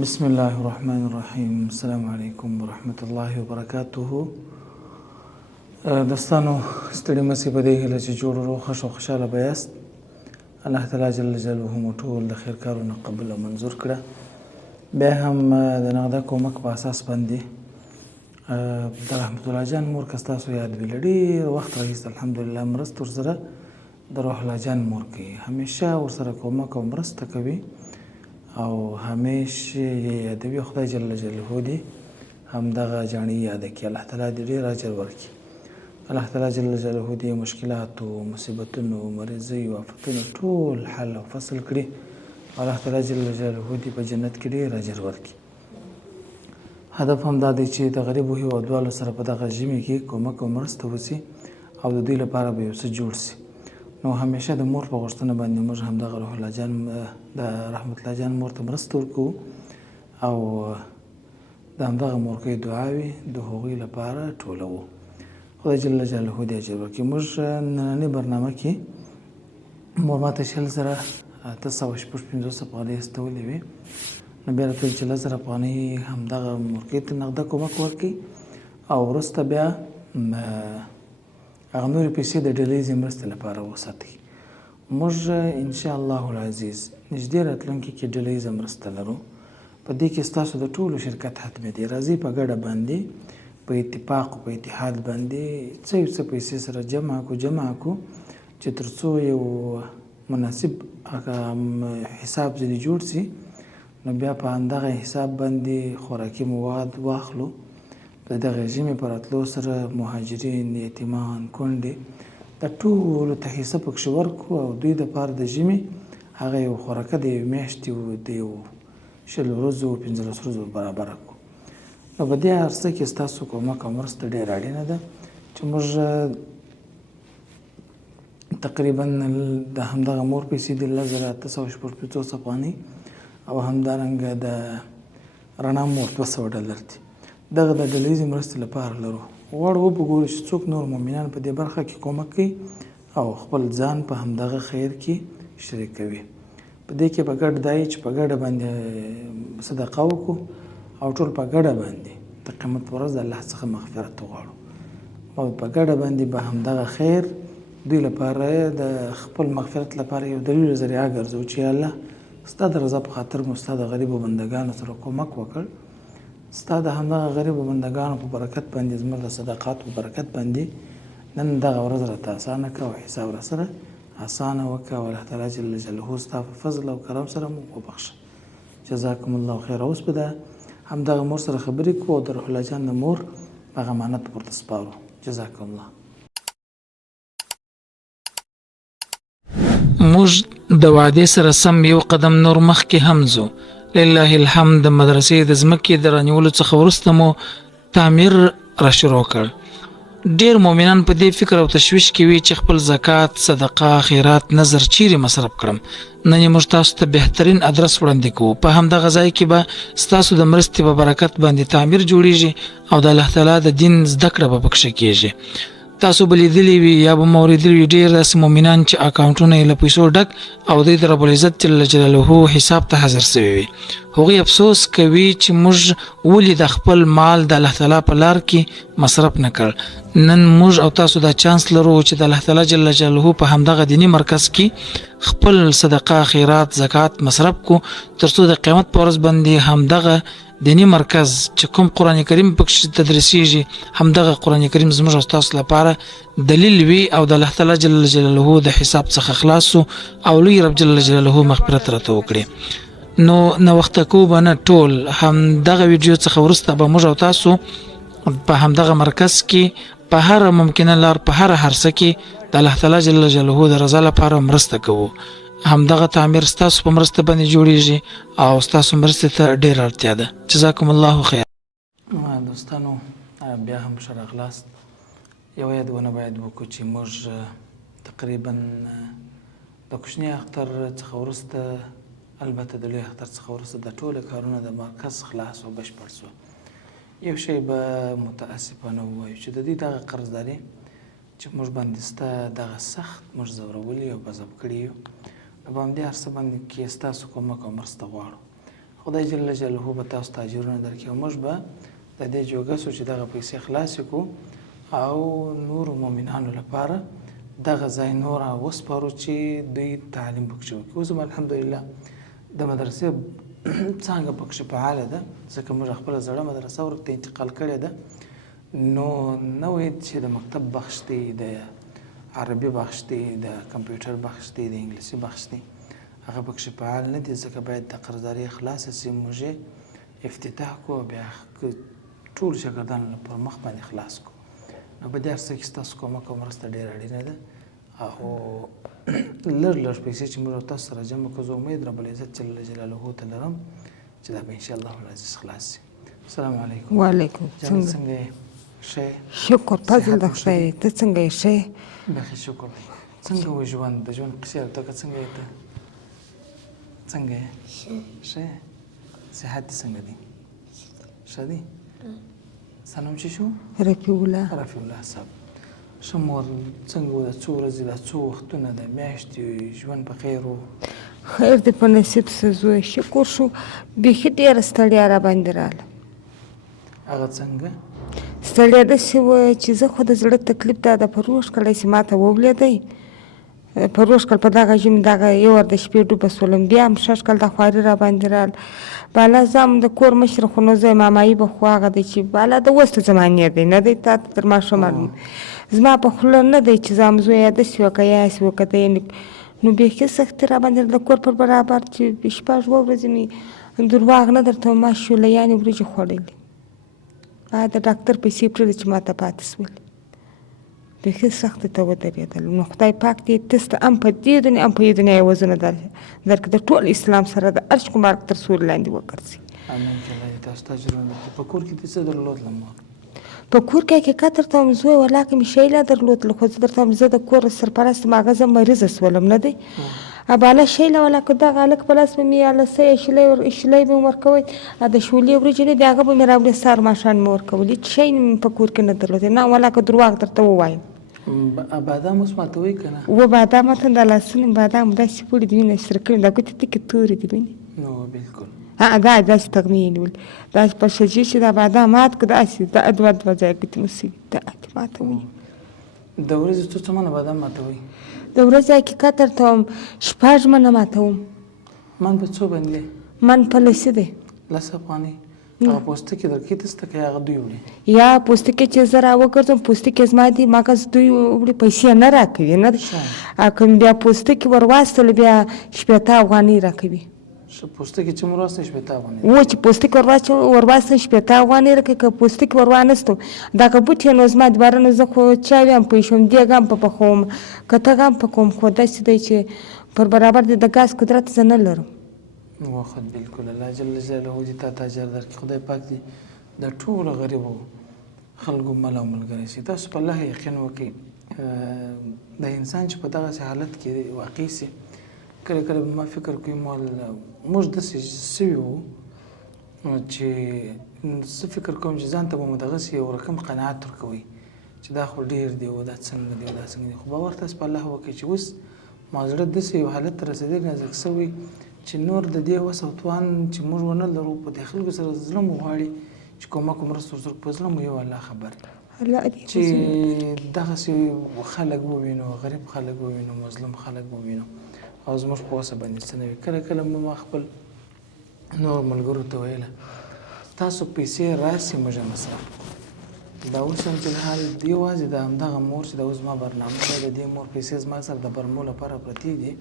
بسم الله الرحمن الرحیم. السلام علیکم ورحمت الله وبرکاته. دوستانو ستړي مسئ په دې هیله چې جوړ روغ خوښ او خوشحاله به یاست. الله تعالی جل جلاله مو ټول د خیر کارونه قبول او منظور کړه. بیا هم د نغده کومک په اساس باندې د رحمت الله جان مور که ستاسو یاد وي له ډېر وخت راهیسې الحمدلله مرسته ورسره د روح الله جان مور کوي، همیشه ورسره کومک او مرسته کوي او همیشه یې یادوي. خدای جل جلاله دې همدغه جاڼۍ یاده کړي، الله تعالی دې ډېر اجر ورکړي. الله تعالی جل جلاله دې مشکلاتو، مصیبتونو، مریضیو، آفتونو ټول حل او فصل کړي. الله تعالی جل جلاله دې په جنت کې ډېر اجر ورکړي. هدف هم دا دی چې د غریبو هېوادوالو سره په دغه ژمي کې کومک او مرسته وشي او د دوی لپاره به یو څه جوړ شي. نو همیشه د مور په غوښتنه باندې موږ همدغه روح الله جان د رحمت الله جان مور ته مرسته ورکوو او د همدغه مورکۍ دعاوې د هغوی لپاره ټولوو. خدای جل جلاله دې اجر ورکړي. موږ نننۍ برنامه کې مور ماته 850 افغانۍ استولې وې، نو بیا راته ویل چې 10,000 افغانۍ همدغه مورکۍ ته نغده کومک ورکړي او وروسته بیا هغه نورې پیسې د ډلهیزې مرستې لپاره وساتئ. موږ انشاءالله العزیز نږدې راتلونکي کې ډلهیزه مرسته لرو. په دې کې ستاسو د ټولو شرکت حتمي دی. راځئ په ګډه باندې په اتفاق او په اتحاد باندې څه پیسې سره جمع کړو چې تر څو یو مناسب حساب ځینې جوړ شي، نو بیا په همدغه حساب باندې خوراکي مواد واخلو. د دغه ژمي په راتلو سره مهاجرین، یتیمان، کونډې د ټولو ته حصه پکښې ورکړو او دوی دپاره د ژمي هغه یو خوراکه د یوې میاشتې د یو 20 ورځو 15 ورځو برابره کړو. نو په دې عرصه کې ستاسو کومک او مرسته ډېره اړینه ده چې موږ تقریبا د همدغه مور پیسې د 10,850 افغانۍ او همدارنګه د رڼا مور 200 ډالر دي. دغه د ډلهیزې مرستې لپاره لرو. غواړو وګورو چې څوک نور مؤمنان په دې برخه کې کومک کوي او خپل ځان په همدغه خیر کې شریک کوي. په دې کې په ګډ دی چې په ګډه باندې صدقه وکړو او ټول په ګډه باندې د قیامت په ورځ د الله څخه مغفرت وغواړو او په ګډه باندې به همدغه خیر دوی لپاره د خپل مغفرت لپاره یو دلیل ذریعه ګرځو چې الله ستا د رضا په خاطر مو ستا د غریبو بندګانو سره کومک وکړ، ستا د همدغه غریبو بندګانو په برکت باندې زموږ د صدقاتو په برکت باندې نن دغه ورځ راته اسانه کړه او حساب راسره اسانه وکړه او الله تعالی جل جلاله ستا په فضل او کرم سره مو وبخښه. جزاکم الله خیر. اوس به د همدغه مور سره خبرې کوو او د روح الله جان د مور هغه امانت ورته سپارو. جزاکم الله. موږ د وعدې سره سم یو قدم نور مخکې هم ځو. لله الحمد. د مدرسې د ځمکې د رانیولو څخه وروسته مو تعمیر را شروع کړ. ډېر مؤمنان په دې فکر او تشویش کې وي چې خپل زکات، صدقه، خیرات، نظر چیرې مصرف کړم. نن یې موږ تاسو ته بهترین ادرس وړاندې کوو. په همدغه ځای کې به ستاسو د مرستې په برکت باندې تعمیر جوړیږي او د الله تعالی د دین زده کړه به پکښې کېږي. تاسو به لیدلی وي یا به مو اورېدلي وي ډېر داسې مؤمنان چې اکاونټونه یې له پیسو ډک او دوی د رب العزت جل جلاله حساب ته حاضر سوي وي. هغوی افسوس کوي چې موږ ولې د خپل مال د الله تعالی په لار کې مصرف نه کړ. نن موږ او تاسو دا چانس لرو چې د الله تعالی جل جلاله په همدغه دینی مرکز کې خپل صدقه، خیرات، زکات مصرف کو تر څو د قیامت په ورځ باندې همدغه دینی مرکز چې کوم قرآن کریم پکښې تدریسیږي همدغه قرآن کریم زموږ او تاسو لپاره دلیل وي او د الله تعالی جل جلاله د حساب څخه خلاص او لوی رب جل جلاله مغفرت راته وکړي. نو نوخته کوو به نه، ټول همدغه ویډیو څخه وروسته به موږ او تاسو په همدغه مرکز کې په هره ممکنه لار په هره هرڅه کې د الله تعالی جل جلاله د رضا لپاره مرسته کوو. همدغه تعمیر ستاسو په مرسته باندې جوړیږي او ستاسو مرستې ته ډېره اړتیا ده. جزاکم الله خیر. دوستانو بیا هم ښه راغلاست. یوه یادونه باید وکړو چې موږ تقریبا د کوچني اختر څخه وروسته، البته د لوی اختر څخه وروسته د ټوله کارونه د مرکز خلاص او بشپړ شو. یو شی به متاسفانه ووایو چې د دې دغه قرضداري چې موږ باندې ستا دغه سخت موږ ځورولي او غضب کړي یو، په همدې هر څه باندې کې ستاسو کومک او مرسته غواړو. خدای جل جلاله به تاسو ته اجرونه درکړي او موږ به د دې جوګه سو چې دغه پیسې خلاصې کړو او نورو مؤمنانو لپاره دغه ځای نور وسپارو چې دوی تعلیم پکښې وکړي. اوس هم الحمدلله د مدرسې څانګه پکښې فعاله ده ځکه موږ خپله زړه مدرسه ورته انتقال کړې ده. نو نوې چې د مکتب بخش دی، د عربي بخش دی، د کمپیوټر بخش دی، د انګلیسي بخش دی، هغه پکښې فعال نه دي ځکه باید د قرضداري خلاصه سي، موږ افتتاح کړو بیا ټول شاګردانو پر مخ باندې خلاص کړو. نو په دې هر څه کې ستاسو کومک او مرسته ډېره اړینه ده او لږ پیسې چې موږ تاسو سره جمع کړو، زه امید رب العزت جل جلاله ته لرم چې دا به انشاءالله العزیز خلاص شي. السلام علیکم. وعلیکم السلام. څنګه یې؟ ښه شکر فضل د خدای دی. ته څنګه یې؟ ښه بخیر شکر دی. څنګه و ژوند؟ د ژوند قصې راته وکړه. څنګه یې ته؟ څنګه یې؟ ښه. صحت دې څنګه دی؟ ښه دی؟ ستا نوم چې شو؟ رفیع الله. رفیع الله صاحب. ښه مور څنګه و؟ د څو ورځې دا څو وختونه د میاشتې ژوند په خیر و؟ خیر دې په نصیب څه زوی شکر شو. بیخي ډېره ستړیا را باندې راغله. هغه څنګه؟ ستړیا داسې وه چې زه خو د زړه تکلیف دا د فروش کلی چې ما ته وولیدی. فروش کال په دغه ژمي دغه یو ور د شپې ډوبه سولم، بیا هم شش کال د خواري را باندې راغله. بالا زه هم د کور مشره خو نو زه مامایي به خو هغه دی چې بالا د وسته زمانې دی نه دی تا ته تر ماښه معلوم زما په خوله نه دی چې زه هم زویه داسې وکړه یا هسې وکړه یعنې نو بیخي سختي را باندې د کور پر برابر چې شپږ اووه ورځې مې درواغ نه درته وایم ما شولیانې وریجې خوړلې. د ډاکټر پیسې پرېږده چې ما ته پاتې سولې. بیخي سختې ته ودرېدل. نو خدای پاک دې تاسو ته هم په دې دنیا هم په دې دنیا یوازونه درکړي د ټول اسلام سره د عرش مبارک تر سوري لاندې وګرځي. امین چې الله دې تاسو ته اجرونه درکړي. په کور کې دې څه درلودله مور؟ په کور کې حقیقت درته وایم زوی ولاکه مې شی لا درلودله خو زه درته وایم زه د کور سرپرست یم هغه زه مریضه سولم نه دی بالا شی له ولاکه دغه هلک په لاس به مې یا لسه یا شیلۍ به مې ورکوی د شولې وریجې دي د هغه به مې راوړې سهار ماښام مې ورکولې هېڅ شی مې په کور کې نه درلودی نه ولاکه درواغ درته ووایم. بادام اوس ماتوئ که نه؟ و بادام ته دا لاسونه بادام داسې پوړي دي وینه سره کړي دا ګوتې تکې تورې دي وینې. نو بالکل دا داسې تغمې یې نیولې داسې په شجې چې دا بادام مات کړه داسې دا دوه ځایه ګوتې موسوي دا اتې ماتوي. د ورځې څو منه بادام ماتوئ؟ د ورځې حقیقت درته وایم 6 منه ماتوم. من په څو باندې؟ من په لسې دی. 10 افغانۍ. هغه پوستکي درکړي تاسو ته که هغه دوی وړي؟ یا پوستکي چې زه راوګرځم پوستکي زما دي ما که دوی وړي پیسې نه راکوي نه دی که بیا پوستکي ور واستل بیا 18 افغانۍ راکوي. پوستکي چې مور واستل 18 افغانۍ و چې پوستکي ور واستل 18 افغانۍ راکوي که پوستکي ور وانستم دغه بوټي نو زما د باره نه زه خو چاوې هم پوهېږم دیګ هم په پخوم کتغ هم پکوم خو داسې دی چې پر برابر دی د ګاز قدرت زه نه لرم. واخد بالکل الله جل جلاله دې تا ته اجر درکړي. خدای پاک دې د ټولو غریبو خلکو مل او ملګری شي. تاسو په الله یقین وکړئ د انسان چې په دغسې حالت کې واقع سي کله کله به ما فکر کوي موږ داسې سوي وو چې زه فکر کوم چې ځان ته به مو دغسې یو رقم قناعت ورکوئ چې دا خو ډېر دی او دا څنګه دی او دا څنګه دی خو باور تاسو په الله وکړئ چې اوس ما زړه داسې یو حالت ته رسېدلی نازک سوی چې نور د دې وس او توان چې موږ ونه لرو په دې خلکو سره زړه مو غواړي چې کومک او مرسته ورسره په زړه مو یو الله خبر چې دغسې خلک ووینو غریب خلک ووینو مظلوم خلک ووینو او زموږ په وسه باندې څه نه وي. کله کله ما خپل نور ملګرو ته ویله تاسو پیسې راسي موږ مصرف دا اوس هم فلحال یوازې د همدغه مور چې دا اوس زما برنامه ده د دې مور پیسې زما سره د برمو لپاره پرتې دي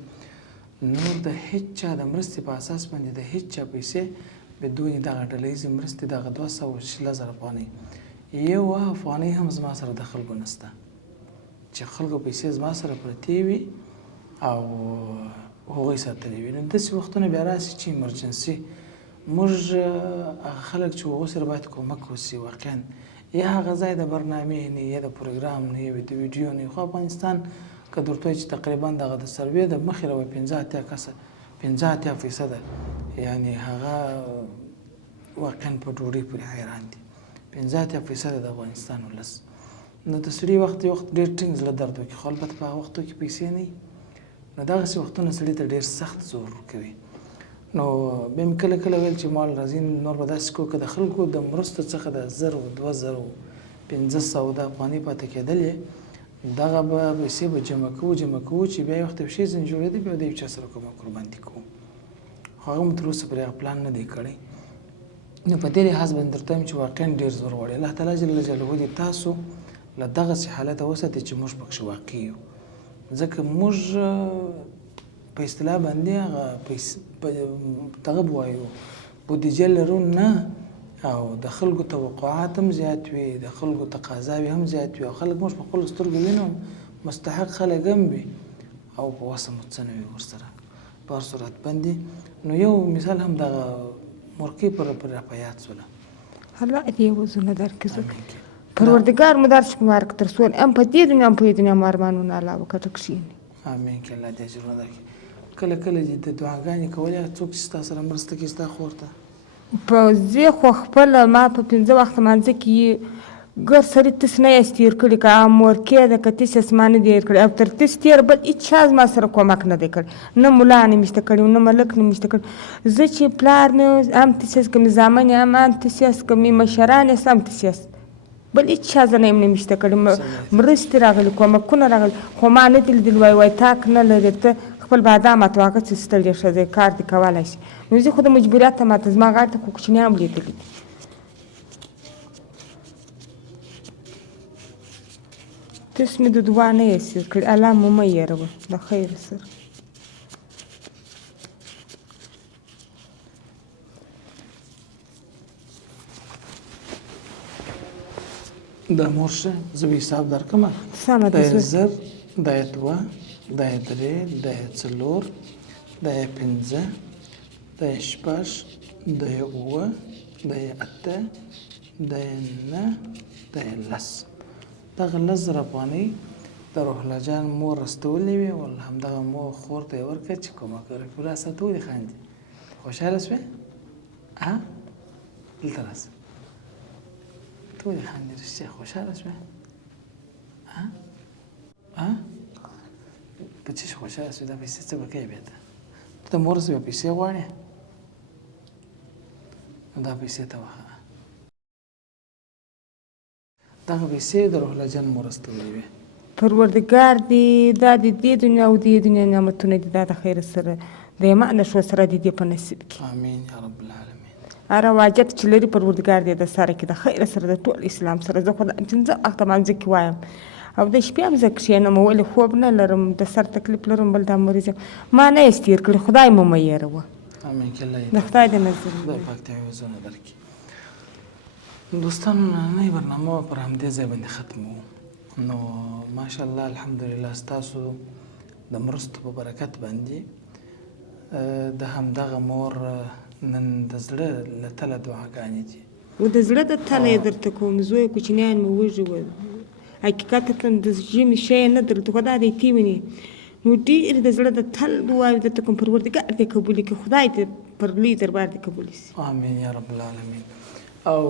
نور د هیڅ چا د مرستې په اساس باندې د هیڅ چا پیسې بدون دغه ډلهیزې مرستې دغه 216,000 افغانۍ 1 افغانۍ هم زما سره د خلکو نشته چې خلکو پیسې زما سره پرتې وي او هغوی ساتلې وي. نو داسې وختونه بیا راسي چې ایمرجنسي موږ هغه خلک چې هغو سره باید کومک وسي واقعا یا هغه ځای د برنامې نه یا د پروګرام نه یا د ویډیو نه خو افغانستان که درته وایي چې تقریبا دغه د سروې د مخې راوایي 50% یعنی هغه واقعا په ډوډۍ پورې حیران دي 50% د افغانستان ولس. نو د سړي وخت ډېر ټینګ زړه درد وکړي خو البته په هغه وختو کې پیسې نه وي نو دغسې وختونه سړي ته ډېر سخت زور ورکوي. نو بیا مې کله کله ویل چې مال راځي نور به داسې کوو که د خلکو د مرستو څخه د 1000 2000 1500 د افغانۍ پاتې کېدلې دغه به پیسې به جمع کوو چې بیا یو وخت یو شی ځینې جوړېده بیا د یو چا سره کومه قرباني کوو خو هغه مو تر اوسه پرې هغه پلان نه دی کړی نو په دې لحاظ باندې درته وایم چې واقعا ډېر زور غواړي الله تعالی جل جلاله دې تاسو له دغسې حالته وساتي چې موږ پکښې واقع یو ځکه موږ په اصطلاح باندې هغه دغه به وایو بودیجه لرو نه او د خلکو توقعات هم زیات وي د خلکو تقاضاوې هم زیات وي او خلک موږ په خپلو سترګو وینو مستحق خلک هم وي او په وسه مو څه نه وي ورسره په هر صورت باندې نو یو مثال هم دغه مرکې پر په یاد شوله الله دې وزونه درکړي پروردګار مو درس مبارک تر څو هم په دې دنیا هم په دنیا مو ارمانونه الله وکړه کښېني امین که الله دې اجرونه درکړي کله کله چې د دعاګانې کولې څوک چې ستا سره مرسته کوي ستا خور ته په زه خو خپله ما په 5 وخته مانځه کې ګر سړي تس نه یې تېر کړي که مورکې ده که تس یې ما نه دی هېر کړی او تر تس تېر بل هېچا زما سره کومک نه دی کړی نه ملا نه مې شته کړی نه ملک نه مې شته کړی زه چې پلار مې هم تس یاست که مې زامن یې هم تس یاست که مې مشران یاست هم تس یاست بل هېچا زه نه یم نه مې شته کړی مرستې راغلي کومکونه راغلي خو ما نه دي لیدلي وای تاک نه لرې ته خپل بادام ته واقع چې ستړی شه دی کار دې کولی شي نو زه خو د مجبوریت ته ماته زما غاړې ته خو کوچنیان هم لیدلي دي تس مې د دعا نه یې سیر کړي الله مو مه هېروه د خیر سره دا مور شه زه به حساب درکړم سمه دا ده یې 1000 دا یې 2 دا یې 3 دا یې 4 دا یې 5 دا یې 6 دا یې 7 دا یې 8 دا یې 9 دا یې 10 دغه 10,000 افغانۍ د روح الله جان مور رستولې وې والله همدغه مور خور ته یې ورکړه چې کومک وکړي پوره ساعت ولې خاندي خوشحاله شوې دلته راسه ته ولې خاندې رښتیا خوشحاله شوې په څه شي خوشحاله شوې دا پیسې څه به کوې بیا ته ته مور څه بیا پیسې غواړې نو دا پیسې ته وخه دغه پیسې د روح الله جان مور رستولې وې پروردګار دې دا د دې دنیا او دې دنیا نعمتونه دي دا د خیر سره د ایمان شو سره دې په نصیب کړي امین یا رب العالمین هر واجب چې لري پروردګار دې د سره کې د خیر سره د ټول اسلام سره زه خو د 15 وخته مانځه کې وایم او د شپې هم زه کښېنم ولې خوب نه لرم د سر تکلیف لرم بل دا مریض ما نه یې تېر کړي خدای مو مه هېروه امین که الله د خدای د نظر خدای پاک ته عوضونه درکړي دوستانو نننۍ برنامه پر همدې ځای باندې ختموو نو ماشاءالله الحمدلله ستاسو د مرستو په برکت باندې د همدغه مور نن د زړه له تله دعاګانې دي و د زړه د تله یې درته کوم زوی کوچنیان مې وږي وو حقیقتا د ژمي شی نه درته خو دا دی تی ونی نو ډېرې د زړه د تل دعاوې درته کوم پروردګار دې قبولې کړي خدای دې پر لوی دربار دې قبول شي امین یا رب العالمین او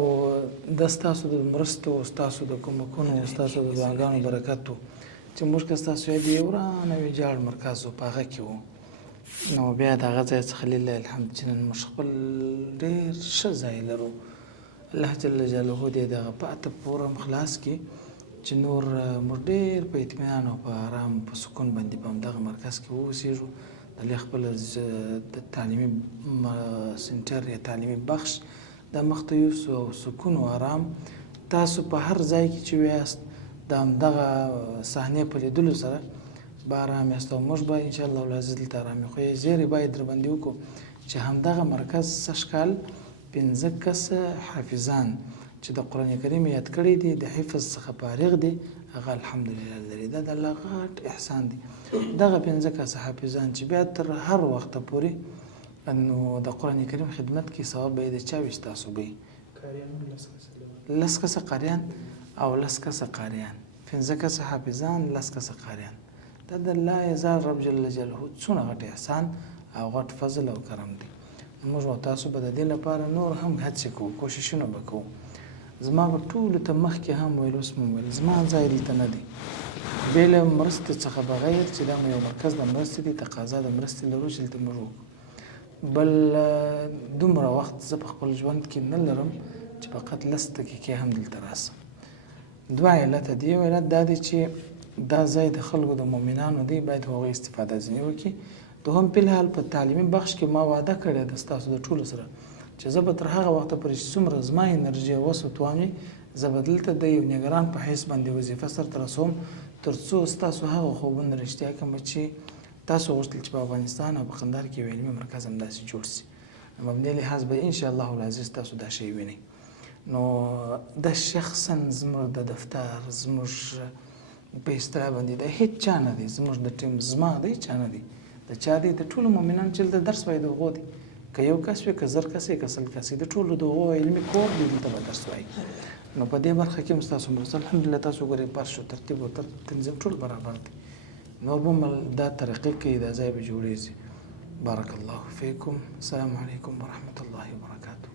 د ستاسو د مرستو ستاسو د کومکونو ستاسو د دعاګانو برکت و چې موږ که ستاسو یاد یې ورانه ویجاړ مرکز و په هغه کې و نو بیا د هغه ځای څخه لله الحمد چې نن موږ خپل ډېر ښه ځای لرو الله جل جلاله دې دغه پاته پوره خلاص کړي چې نور موږ ډېر په اطمینان او په ارام په سکون باندې په همدغه مرکز کې واوسېږو دلې خپل د تعلیمي سنټر یا تعلیمي بخش د مختیوس او سکون او آرام تاسو په هر ځای کې چې ویاست د همدغه صحنې په لیدلو سره به ارام یاست او موږ به انشاءالله العزیز دلته ارام یو خو یې زیری باید در باندې وکړو چې همدغه مرکز سږ کال 15 کسه حافظان چې د قرآن کریم یاد کړی دي د حفظ څخه فارغ دي هغه الحمدلله لري دا د الله غټ احسان دی دغه 15 کسه حافظان چې بیا تر هر وخته پورې نو د قرآن کریم خدمت کې ثواب به یې د چا وي ستاسو به یې 10 کسه قاریان او 10 کسه قاریان 15 کسه حافظان 10 کسه قاریان دا د الله یزال رب جل جلاله څونه غټ احسان او غټ فضل او کرم دی موږ او تاسو به د دې لپاره نور هم هڅې کوو کوششونه به کوو زما به ټولو ته مخکې هم ویل اوس مو ویل زما ځای دلته نه دی بې له مرستې څخه بغیر چې دا مو یو مرکز د مرستې دی تقاضا د مرستې لرو چې دلته موږ وکړو بل دومره وخت زه په خپل ژوند کې نه لرم چې فقط 10 دقیقې هم دلته راسم. دوه علت دی. یو علت دا دی چې دا ځای د خلکو د مؤمنانو دی، باید هغوی استفاده ځینې وکړي. دوهم فلحال په تعلیمي بخش کې ما وعده کړې ده ستاسو د ټولو سره چې زه به تر هغه وخته پورې چې څومره زما انرژي او وس وتواني زه به دلته د یو نګران په حیث باندې وظیفه سرته رسوم، تر څو ستاسو هغه خوبونه رښتیا کړم چې تاسو غوښتل چې په افغانستان او په قندهار کې یو علمي مرکز همداسې جوړ شي. مبني لحاظ به انشاءالله العزیز تاسو دا شی وینئ. نو د شخصا زموږ د دفتر زموږ په اصطلاح باندې د هیڅ چا نه دی، زموږ د ټیم زما دی، چا نه دی، د چا دی، د ټولو مؤمنان چې دلته درس وایي د هغو دی. که یو کس وي، که 1000 کس وي، که 100 کس وي، د ټولو د هغو علمي کور دی، دلته به درس وایي. نو په دې برخه کې هم ستاسو مرسته الحمدلله تاسو ګورئ پاس شو، ترتیب او تنظیم ټول برابر دی. نور به دا طریقې کوي، دا ځای به جوړېږي. بارک الله فیکم. السلام علیکم ورحمة الله وبرکاته.